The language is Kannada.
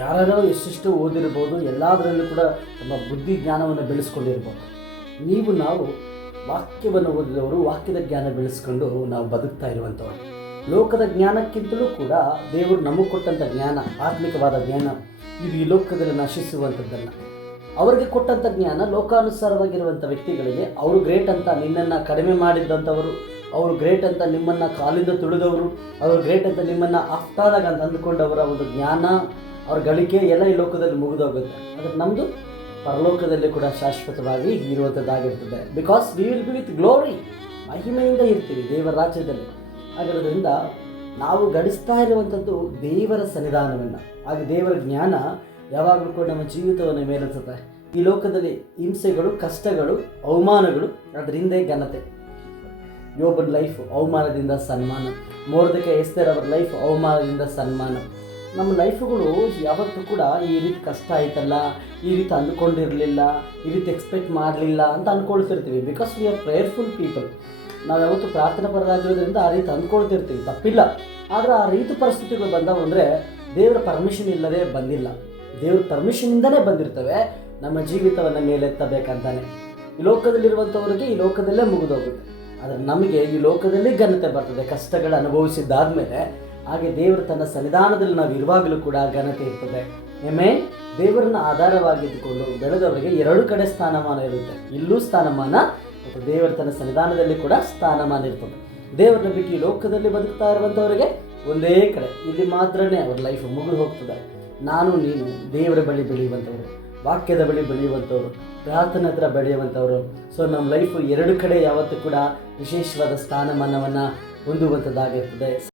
ಯಾರ್ಯಾರೋ ಎಷ್ಟೆಷ್ಟು ಓದಿರ್ಬೋದು, ಎಲ್ಲದರಲ್ಲೂ ಕೂಡ ತಮ್ಮ ಬುದ್ಧಿ ಜ್ಞಾನವನ್ನು ಬೆಳೆಸ್ಕೊಂಡಿರ್ಬೋದು. ನೀವು ನಾವು ವಾಕ್ಯವನ್ನು ಓದಿದವರು, ವಾಕ್ಯದ ಜ್ಞಾನ ಬೆಳೆಸ್ಕೊಂಡು ನಾವು ಬದುಕ್ತಾ ಇರುವಂಥವ್ರು. ಲೋಕದ ಜ್ಞಾನಕ್ಕಿಂತಲೂ ಕೂಡ ದೇವರು ನಮಗೆ ಕೊಟ್ಟಂಥ ಜ್ಞಾನ, ಆತ್ಮಿಕವಾದ ಜ್ಞಾನ, ಇದು ಈ ಲೋಕದಲ್ಲಿ ನಶಿಸುವಂಥದ್ದನ್ನು ಅವರಿಗೆ ಕೊಟ್ಟಂಥ ಜ್ಞಾನ ಲೋಕಾನುಸಾರವಾಗಿರುವಂಥ ವ್ಯಕ್ತಿಗಳಿಗೆ ಅವರು ಗ್ರೇಟ್ ಅಂತ ನಿನ್ನನ್ನು ಕಡಿಮೆ ಮಾಡಿದ್ದಂಥವರು ಅವರು ಗ್ರೇಟ್ ಅಂತ ನಿಮ್ಮನ್ನು ಕಾಲಿಂದ ತುಳಿದವರು, ಅವರು ಗ್ರೇಟ್ ಅಂತ ನಿಮ್ಮನ್ನು ಆಫ್ತಾದಾಗ ಅಂತ ಅಂದುಕೊಂಡವರ ಒಂದು ಜ್ಞಾನ ಅವ್ರ ಗಳಿಕೆ ಎಲ್ಲ ಈ ಲೋಕದಲ್ಲಿ ಮುಗಿದೋಗುತ್ತೆ. ಅದಕ್ಕೆ ನಮ್ಮದು ಪರಲೋಕದಲ್ಲಿ ಕೂಡ ಶಾಶ್ವತವಾಗಿ ಇರುವಂಥದ್ದಾಗಿರ್ತದೆ. Because we will be with glory ಮಹಿಮೆಯಿಂದ ಇರ್ತೀವಿ ದೇವರ ರಾಜ್ಯದಲ್ಲಿ. ಆಗಿರೋದ್ರಿಂದ ನಾವು ಗಳಿಸ್ತಾ ಇರುವಂಥದ್ದು ದೇವರ ಸನ್ನಿಧಾನವನ್ನು. ಹಾಗೆ ದೇವರ ಜ್ಞಾನ ಯಾವಾಗಲೂ ಕೂಡ ನಮ್ಮ ಜೀವಿತವನ್ನು ಮೇಲೆತ್ತುತ್ತೆ. ಈ ಲೋಕದಲ್ಲಿ ಹಿಂಸೆಗಳು, ಕಷ್ಟಗಳು, ಅವಮಾನಗಳು ಅದರಿಂದ ಘನತೆ. ಯೋಬನ್ ಲೈಫ್ ಅವಮಾನದಿಂದ ಸನ್ಮಾನ. ಮೋರ್ದಕ್ಕೆ ಎಸ್ತರ್ ಅವರ ಲೈಫ್ ಅವಮಾನದಿಂದ ಸನ್ಮಾನ. ನಮ್ಮ ಲೈಫ್ಗಳು ಯಾವತ್ತೂ ಕೂಡ ಈ ರೀತಿ ಕಷ್ಟ ಆಯ್ತಲ್ಲ, ಈ ರೀತಿ ಅಂದ್ಕೊಂಡಿರಲಿಲ್ಲ, ಈ ರೀತಿ ಎಕ್ಸ್ಪೆಕ್ಟ್ ಮಾಡಲಿಲ್ಲ ಅಂತ ಅಂದ್ಕೊಳ್ತಿರ್ತೀವಿ because we are prayerful people ನಾವು ಯಾವತ್ತೂ ಪ್ರಾರ್ಥನೆ ಪರರಾಗಿರೋದ್ರಿಂದ ಆ ರೀತಿ ಅಂದ್ಕೊಳ್ತಿರ್ತೀವಿ, ತಪ್ಪಿಲ್ಲ. ಆದರೆ ಆ ರೀತಿ ಪರಿಸ್ಥಿತಿಗಳು ಬಂದವು ಅಂದರೆ ದೇವರ ಪರ್ಮಿಷನ್ ಇಲ್ಲದೆ ಬಂದಿಲ್ಲ. ದೇವ್ರ ಪರ್ಮಿಷನಿಂದನೇ ಬಂದಿರ್ತವೆ. ನಮ್ಮ ಜೀವಿತವನ್ನು ಮೇಲೆತ್ತಬೇಕಂತಾನೆ. ಈ ಲೋಕದಲ್ಲಿರುವಂಥವ್ರಿಗೆ ಈ ಲೋಕದಲ್ಲೇ ಮುಗಿದೋಗುತ್ತೆ. ಆದರೆ ನಮಗೆ ಈ ಲೋಕದಲ್ಲಿ ಘನತೆ ಬರ್ತದೆ, ಕಷ್ಟಗಳು ಅನುಭವಿಸಿದ್ದಾದ್ಮೇಲೆ ಹಾಗೆ ದೇವರು ತನ್ನ ಸನ್ನಿಧಾನದಲ್ಲಿ ನಾವು ಇರುವಾಗಲೂ ಕೂಡ ಘನತೆ ಇರ್ತದೆ. ಎಮೆ ದೇವರನ್ನ ಆಧಾರವಾಗಿದ್ದುಕೊಂಡು ಬೆಳೆದವರಿಗೆ ಎರಡು ಕಡೆ ಸ್ಥಾನಮಾನ ಇರುತ್ತೆ. ಇಲ್ಲೂ ಸ್ಥಾನಮಾನ, ಮತ್ತು ದೇವರ ತನ್ನ ಸನ್ನಿಧಾನದಲ್ಲಿ ಕೂಡ ಸ್ಥಾನಮಾನ ಇರ್ತದೆ. ದೇವರನ್ನ ಬಿಟ್ಟು ಈ ಲೋಕದಲ್ಲಿ ಬದುಕ್ತಾ ಇರುವಂಥವರಿಗೆ ಒಂದೇ ಕಡೆ. ಇಲ್ಲಿ ಮಾತ್ರನೇ ಅವ್ರ ಲೈಫ್ ಮುಗಿದು ಹೋಗ್ತದೆ. ನಾನು, ನೀನು, ದೇವರ ಬಳಿ ಬೆಳೆಯುವಂಥವ್ರು, ವಾಕ್ಯದ ಬಳಿ ಬೆಳೆಯುವಂಥವ್ರು, ಪ್ರಾರ್ಥನೆ ಹತ್ರ ಬೆಳೆಯುವಂಥವ್ರು. ಸೊ ನಮ್ಮ ಲೈಫು ಎರಡು ಕಡೆ ಯಾವತ್ತೂ ಕೂಡ ವಿಶೇಷವಾದ ಸ್ಥಾನಮಾನವನ್ನು ಹೊಂದುವಂಥದ್ದಾಗಿರ್ತದೆ.